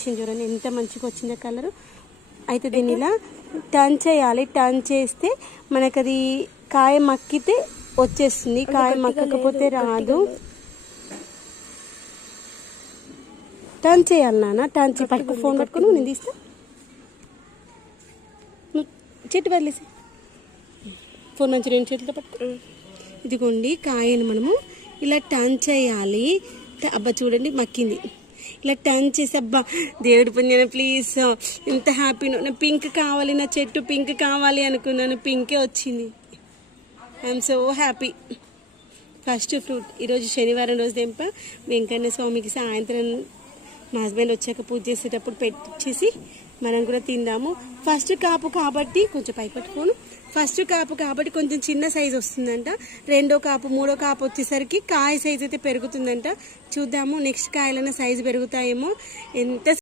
వచ్చింది చూడండి, ఎంత మంచిగా వచ్చిందో కలరు. అయితే దీన్ని ఇలా టర్న్ చేయాలి. టర్న్ చేస్తే మనకు అది కాయ మక్కితే వచ్చేస్తుంది, కాయ మక్కకపోతే రాదు. టర్న్ చేయాలి నాన్న, టర్న్ చేసి పట్టుకు, ఫోన్ పట్టుకుని నేను తీస్తా. చెట్టు వదిలేసి ఫోన్ మంచి 2 చేతులతో పట్టుకో. ఇదిగోండి కాయను మనము ఇలా టర్న్ చేయాలి. అబ్బా చూడండి మక్కింది. ఇలా టర్న్ చేసి, అబ్బా దేవుడి పుణ్యాన ప్లీజ్ ఎంత హ్యాపీనో. నా పింక్ కావాలి, నా చెట్టు పింక్ కావాలి అనుకున్నాను, పింకే వచ్చింది. I'm so happy. First fruit ఈరోజు శనివారం రోజు తెంప. వెంకన్న స్వామికి సాయంత్రం మా హస్బెండ్ వచ్చాక పూజ చేసేటప్పుడు పెట్టించేసి మనం కూడా తిందాము. ఫస్ట్ కాపు కాబట్టి కొంచెం పైపట్టుకోను. ఫస్ట్ కాపు కాబట్టి కొంచెం చిన్న సైజు వస్తుందంట. 2వ కాపు 3వ కాపు వచ్చేసరికి కాయ సైజ్ అయితే పెరుగుతుందంట. చూద్దాము నెక్స్ట్ కాయలైనా సైజు పెరుగుతాయేమో. ఎంత